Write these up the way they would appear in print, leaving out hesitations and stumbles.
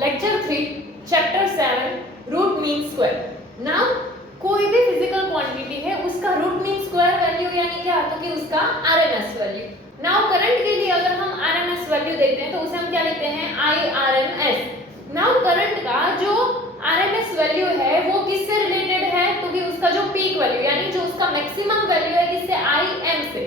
Lecture 3 chapter 7 root mean square. Now कोई भी physical quantity है उसका रूट मीन स्क्वायर वैल्यू यानी क्या, तो कि उसका आरएमएस वैल्यू। नाउ करंट के लिए अगर हम आरएमएस वैल्यू देखते हैं तो उसे हम क्या लिखते हैं, आईआरएमएस। नाउ करंट का जो आरएमएस वैल्यू है वो किससे रिलेटेड है, तो कि उसका जो पीक वैल्यू यानी जो उसका मैक्सिमम वैल्यू है किससे, आईएम से।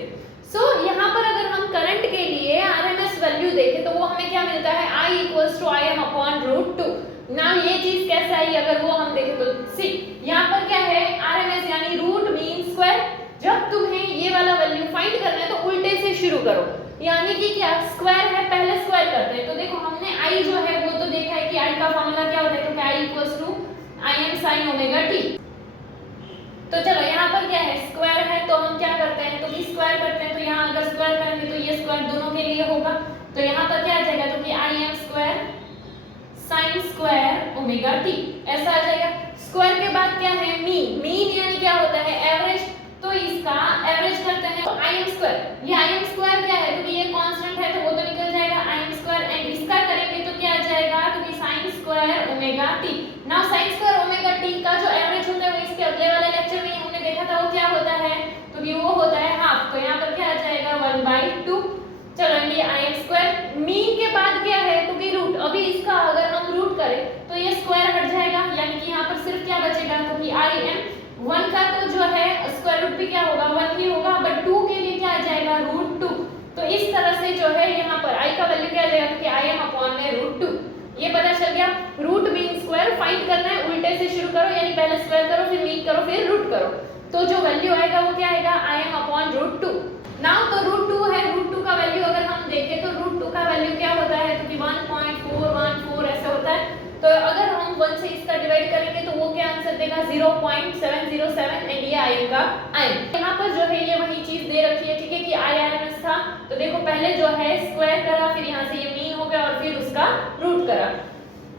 सो यहाँ पर अगर हम करंट के लिए आरएमएस वैल्यू देखें तो वो हमें क्या मिलता है, I equals to I m upon root two. Now ये चीज कैसे आई अगर वो हम देखें तो सी यहाँ पर क्या है, आरएमएस यानी रूट मीन स्क्वायर। जब तुम्हें ये वाला वैल्यू फाइंड करना है तो उल्टे से शुरू करो, यानी कि क्या स्क्वायर है पहले स्क्वायर करते हैं। तो देखो हमने I जो है वो तो देखा है कि I का फॉर्मूला क्या होता है, तो I equals to I m sine omega t. तो चलो यहाँ पर क्या है, स्क्वायर है तो हम क्या करते हैं, तो कि स्क्वायर करते हैं। तो यहाँ अगर स्क्वायर करेंगे तो ये स्क्वायर दोनों के लिए होगा, तो यहाँ पर क्या आ जाएगा, तो कि I am square sine square omega T ऐसा आ जाएगा। स्क्वायर के बाद क्या है, मीन। मीन यानी क्या होता है, एवरेज। तो इसका एवरेज करते हैं तो आई एम स्क्वायर। ये आई एम स्क्वायर क्या है, तो कि ये कांस्टेंट है तो वो तो निकल जाएगा आई एम स्क्वायर, एंड इसका करेंगे तो क्या आ जाएगा, तो कि sign square omega T. Now sine square omega T का जो एवरेज होता है वो इसके अगले वाले लेक्चर में हमने देखा था, वो क्या होता है, तो कि वो होता है हाफ। तो यहाँ पर क्या आ जाएगा 1/2। चलो ये आई एम स्क्वायर। मीन के बाद क्या है, तो कि रूट। अभी इसका अगर हम रूट करें तो ये स्क्वायर हट जाएगा, यानी कि यहाँ पर सिर्फ क्या बचेगा, तो कि आई एम। 1 का तो जो है स्क्वायर रूट भी क्या होगा, 1 ही होगा, बट 2 के लिए क्या आ जाएगा, रूट 2। तो इस तरह से जो है यहाँ पर आई का वैल्यू क्या आ जाएगा, तो कि आई एम अपॉन में रूट 2। ये पता चल गया। रूट मीन स्क्वायर फाइंड करना है, उल्टे से शुरू करो, यानी पहले स्क्वायर करो फिर मीन करो फिर रूट करो। तो जो वैल्यू आएगा वो क्या आएगा, I m upon root 2। Now तो रूट 2 है, रूट 2 का वैल्यू अगर हम देखें तो रूट 2 का वैल्यू क्या होता है, तो कि 1.414 ऐसा होता है। तो अगर हम 1 से इसका डिवाइड करेंगे तो वो क्या आंसर देगा, 0.707, एंड ये आई का आई। यहाँ पर जो है ये वही चीज दे रखी है, ठीक है, कि आई आरएमएस था। तो देखो पहले जो है स्क्वायर करा, फिर यहाँ से ये मीन हो गया और फिर उसका रूट करा,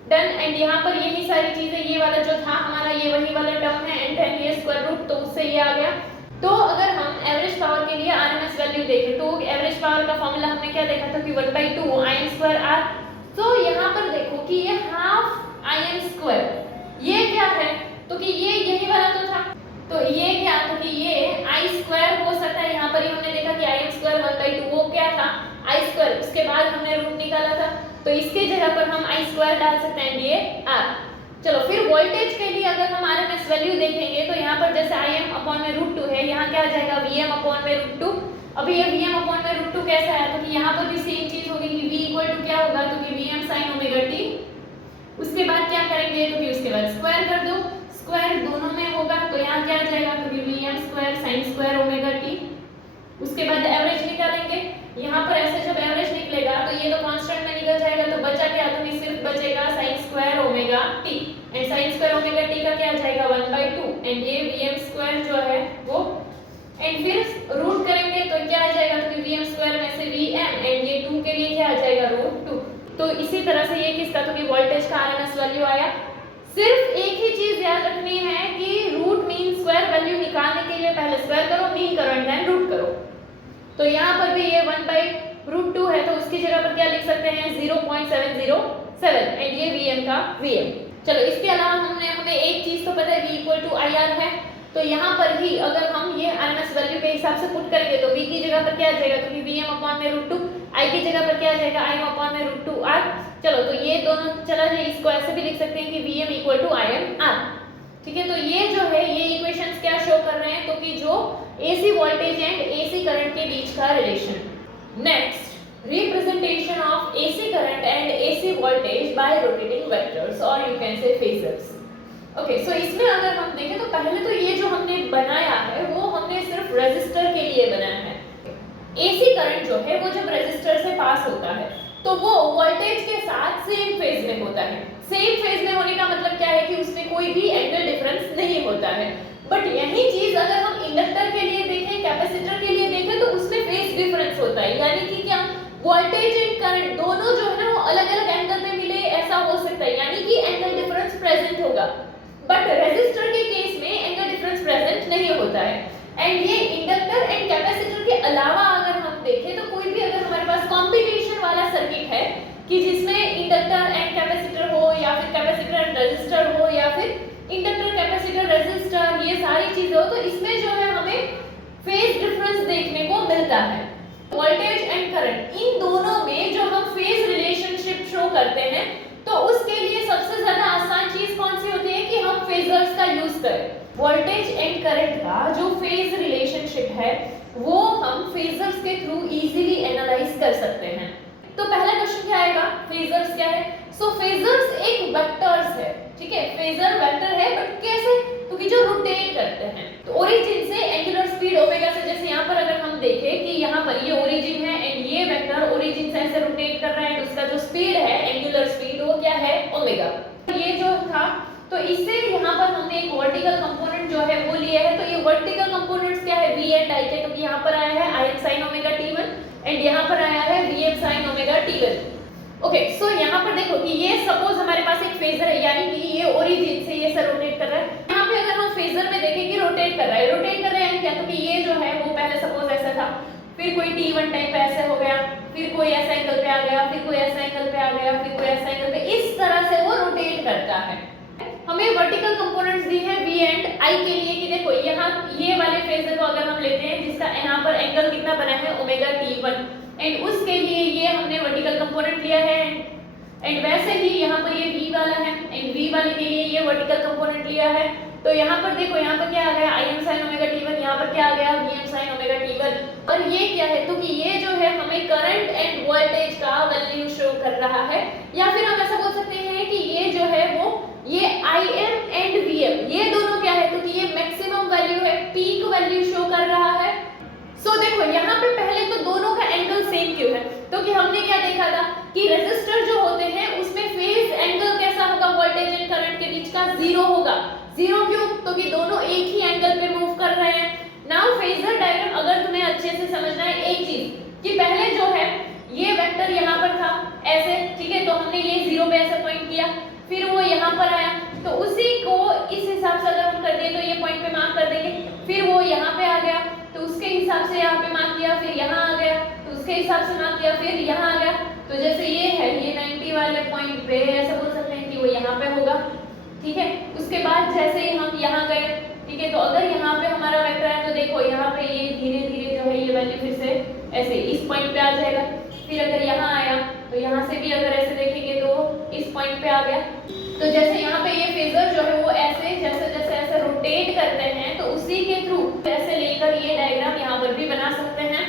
डन। एंड यहाँ पर यही सारी चीजें, ये वाला जो था हमारा ये वही वाला टर्म है, एंड देन ये स्क्वायर रूट, तो उससे ये आ गया। तो अगर हम एवरेज पावर के लिए आरएमएस वैल्यू देखें तो एवरेज पावर का फॉर्मूला हमने क्या देखा था, कि 1/2 आई एम स्क्वायर आर। तो यहाँ पर देखो कि ये हाफ आई एम स्क्वायर, ये क्या है, तो कि ये यही वाला तो था। तो ये क्या, तो कि ये आई स्क्वायर हो सकता है। यहाँ पर ही हमने देखा कि आई एम स्क्वायर 1/2 वो क्या था, आई स्क्वायर, उसके बाद हमने रूट निकाला था, तो इसके जगह पर हम आई स्क्वायर डाल सकते हैं, ये आर। चलो फिर वोल्टेज के लिए अगर हम आरएमएस वैल्यू देखेंगे तो यहाँ पर जैसे आई एम अपॉन में रूट 2 है, यहाँ क्या आ जाएगा, वी एम अपॉन में रूट 2। अभी ये वी एम अपॉन में रूट 2 कैसा है, तो कि यहाँ पर भी सेम चीज होगी कि v इक्वल टू क्या होगा, तो कि V m sine omega t. उसके बाद क्या करेंगे, तो कि उसके बाद स्क्वायर कर दो, स्क्वायर दोनों में होगा, तो यहाँ क्या आ जाएगा, तो कि V m square sine square omega t. उसके बाद एवरेज निकालेंगे। यहाँ पर ऐसे जब एवरेज निकलेगा तो ये तो कांस्टेंट में निकल जाएगा, तो बचा क्या, तो कि सिर्फ बचेगा sign square omega T, and sign square omega T का क्या आ जाएगा 1/2, एंड ये वीएम स्क्वायर जो है वो, एंड फिर रूट करेंगे तो क्या आ जाएगा, तो कि वीएम स्क्वायर में से वीएम, एंड ये 2 के लिए क्या आ जाएगा, रूट 2। तो इसी तरह से ये किसका, तो कि वोल्टेज का आरएमएस वैल्यू आया। सिर्फ एक ही चीज याद रखनी है कि रूट मीन स्क्वायर वैल्यू निकालने के लिए पहले स्क्वायर करो, मीन करो, एंड देन रूट करो। तो यहाँ पर भी ये 1/√2 है, तो उसकी जगह पर क्या लिख सकते हैं, 0.707, एंड ये Vm का Vm। चलो इसके अलावा हमें एक चीज तो पता है, V equal to I R है। तो यहाँ पर भी अगर हम ये आरएमएस वैल्यू के हिसाब से पुट करेंगे तो V की जगह पर क्या आ जाएगा, तो कि Vm अपॉन में रूट 2, I की जगह पर क्या आ जाएगा, I अपॉन में रूट 2 R। चलो तो ये दोनों चला जाए, इसको ऐसे भी लिख सकते हैं कि Vm equal to I m R, ठीक है। तो ये जो है ये इक्वेशंस क्या शो कर रहे हैं, तो कि जो AC voltage and AC current के बीच का relation. Next, representation of AC current and AC voltage by rotating vectors, और you can say phasors. Okay, so इसमें अगर हम देखें तो पहले तो ये जो हमने बनाया है वो हमने सिर्फ रेजिस्टर के लिए बनाया है। AC करंट जो है वो जब रेजिस्टर से पास होता है तो वो वोल्टेज के साथ सेम फेज में होता है। सेम फेज में होने का मतलब क्या है कि उसमें कोई भी एंगल डिफरेंस नहीं होता है। बट यही चीज अगर हम इंडक्टर के लिए देखें, कैपेसिटर के लिए देखें, तो उसमें फेज डिफरेंस होता है, यानी कि क्या वोल्टेज एंड करंट दोनों जो है ना वो अलग अलग एंगल में मिले, ऐसा हो सकता है, यानी कि एंगल डिफरेंस प्रेजेंट होगा। बट रेजिस्टर के केस में एंगल डिफरेंस प्रेजेंट नहीं होता है। एंड ये इंडक्टर एंड कैपेसिटर के अलावा अगर हम देखें तो कोई भी अगर हमारे पास कॉम्बिनेशन वाला सर्किट है कि जिसमें इंडक्टर एंड कैपेसिटर हो फिर इंडक्टर, कैपेसिटर, रेजिस्टर, ये सारी चीजें हो, तो इसमें जो है हमें फेज डिफरेंस देखने को मिलता है। वोल्टेज एंड करंट, इन दोनों में जो हम फेज रिलेशनशिप शो करते हैं, तो उसके लिए सबसे ज्यादा आसान चीज कौन सी होती है कि हम फेजर्स का यूज करें। वोल्टेज एंड करंट का जो फेज रिलेशनशिप है वो हम फेजर्स के थ्रू इजीली एनालाइज कर सकते हैं। तो पहला क्वेश्चन क्या आएगा, फेजर्स क्या है? सो फेजर्स एक वेक्टर्स है, ठीक है, फेजर वेक्टर है, बट कैसे? क्योंकि जो रोटेट करते हैं, तो ओरिजिन से एंगुलर स्पीड ओमेगा से, जैसे यहाँ पर अगर हम देखें कि यहाँ पर ये ओरिजिन है एंड ये वेक्टर ओरिजिन से ऐसे रोटेट कर रहा है, तो उसका जो स्पीड है, एंगुलर स्पीड, वो क्या है? ओमेगा। ये जो था, तो इससे यहाँ पर हमने एक वर्टिकल कंपोनेंट जो है वो लिया है, तो ये वर्टिकल कंपोनेंट्स क्या है? वी एंड आई के, क्योंकि यहाँ पर आया है आई sin ओमेगा t1 एंड यहाँ पर आया है V sin omega t1। Okay, so यहाँ पर देखो कि ये सपोज हमारे पास एक फेजर है, यानी कि ये ओरिजिन से ये सर रोटेट कर रहा है। यहाँ पे अगर हम फेजर में देखें कि रोटेट कर रहा है, रोटेट कर रहे हैं क्या? क्योंकि ये जो है वो पहले सपोज ऐसा था, फिर कोई t1 टाइम पे ऐसे हो गया, फिर कोई ऐसा एंगल पे आ गया, फिर कोई ऐसा एंगल पे आ गया, फिर कोई ऐसा एंगल पे, इस तरह से वो रोटेट करता है। हमें वर्टिकल कंपोनेंट्स दी है v एंड i के लिए कि देखो यहाँ ये वाले फेजर को अगर हम लेते हैं जिसका यहाँ पर एंगल कितना बना है? ओमेगा t1, एंड उसके लिए ये हमने वर्टिकल कंपोनेंट लिया है, एंड वैसे ही यहाँ पर ये v वाला है एंड v वाले के लिए ये वर्टिकल कंपोनेंट लिया है। तो यहाँ पर देखो, यहाँ पर क्या आ गया? im sin ओमेगा t1, यहाँ पर क्या आ गया? vm sin omega t1। और ये क्या है? तो कि ये जो है हमें करंट एंड वोल्टेज का वैल्यू शो कर रहा है, या फिर हम ऐसा बोल सकते हैं कि ये जो है वो ये im एंड vm, ये दोनों क्या है? तो कि ये मैक्सिमम वैल्यू है, पीक वैल्यू शो कर रहा है। सो देखो यहाँ पे पहले तो दोनों का एंगल सेम क्यों है? तो कि हमने क्या देखा था कि रेजिस्टर जो होते हैं उसमें फेज एंगल कैसा होगा? वोल्टेज एंड करंट के बीच का जीरो होगा। जीरो क्यों? तो कि दोनों एक ही एंगल पे मूव कर रहे हैं। नाउ फेजर डायग्राम अगर तुम्हें अच्छे से समझना है एक चीज कि पहले जो है ये वेक्टर यहाँ पर था ऐसे, ठीक है, तो हमने ये जीरो पे ऐसे पॉइंट किया, फिर वो यहाँ पर आया, तो उसी को इस हिसाब से अगर हम कर दें तो ये पॉइंट पे मार्क कर देंगे, फिर वो यहाँ पे आ गया तो उसके हिसाब से यहाँ पे मार्क किया, फिर यहाँ आ गया तो उसके हिसाब से मार्क किया, फिर यहाँ आ गया। तो जैसे ये है, ये 90 वाले पॉइंट पे ऐसा बोल सकते हैं कि वो यहाँ पे होगा, ठीक है। उसके बाद जैसे ही हम यहाँ गए, ठीक है, तो अगर यहाँ पे हमारा वेक्टर है तो देखो यहाँ पे ये धीरे धीरे जो है ये वैल्यू फिर से ऐसे इस पॉइंट पे आ जाएगा। फिर अगर यहाँ आया तो यहाँ से भी अगर ऐसे देखेंगे तो इस पॉइंट पे आ गया। तो जैसे यहाँ पे ये फेजर जो है वो ऐसे जैसे जैसे ऐसे रोटेट करते हैं, तो उसी के थ्रू ऐसे लेकर ये डायग्राम यहाँ पर भी बना सकते हैं।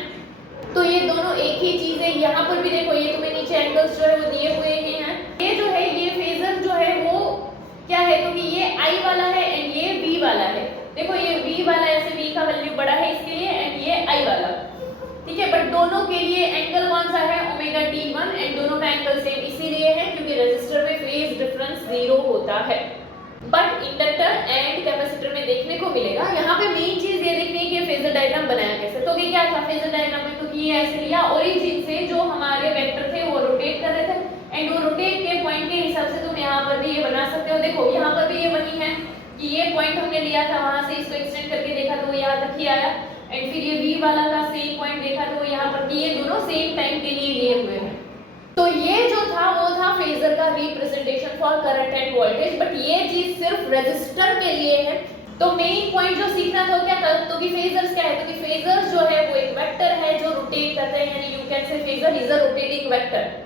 तो ये दोनों एक ही चीज है। यहाँ पर भी देखो, ये तुम्हें नीचे एंगल्स जो है वो दिए हुए ही हैं। ये जो है ये फेजर जो है वो क्या है, क्योंकि ये I वाला है एंड ये V वाला है। देखो ये V वाला ऐसे V का वैल्यू बड़ा है इसके लिए एंड ये I वाला, ठीक है, बट दोनों के लिए एंगल कौन सा है? ओमेगा t1, एंड दोनों का एंगल सेम इसीलिए है क्योंकि रेजिस्टर में फेज डिफरेंस जीरो होता है। बट इंडक्टर एंड कैपेसिटर में देखने को मिलेगा। यहाँ पे मेन चीज ये देखनी है कि फेजर डायग्राम बनाया कैसे। तो ये क्या था फेजर डायग्राम में? क्योंकि ये ऐसे लिया, ओरिजिन से जो हमारे वेक्टर थे वो रोटेट कर रहे थे एंड वो रोटेट के पॉइंट के हिसाब से तुम यहाँ पर भी ये बना सकते हो। देखो यहाँ पर भी ये वही है कि ये पॉइंट हमने लिया था, वहां से इसको एक्सटेंड करके देखा तो वो यहाँ तक ही आया, एंड फिर ये V वाला का सेम पॉइंट देखा तो वो यहाँ पर भी, ये दोनों सेम टाइम के लिए लिए हुए हैं। तो ये जो था वो था फेजर का representation for current end voltage, but ये चीज सिर्फ रेजिस्टर के लिए है। तो मेन पॉइंट जो सीखना था क्या था? तो कि फेजर्स क्या है? तो कि फेजर्स जो है वो एक वेक्टर है जो रोटेट करते हैं, यानी यू कैन से phasor is a rotating vector.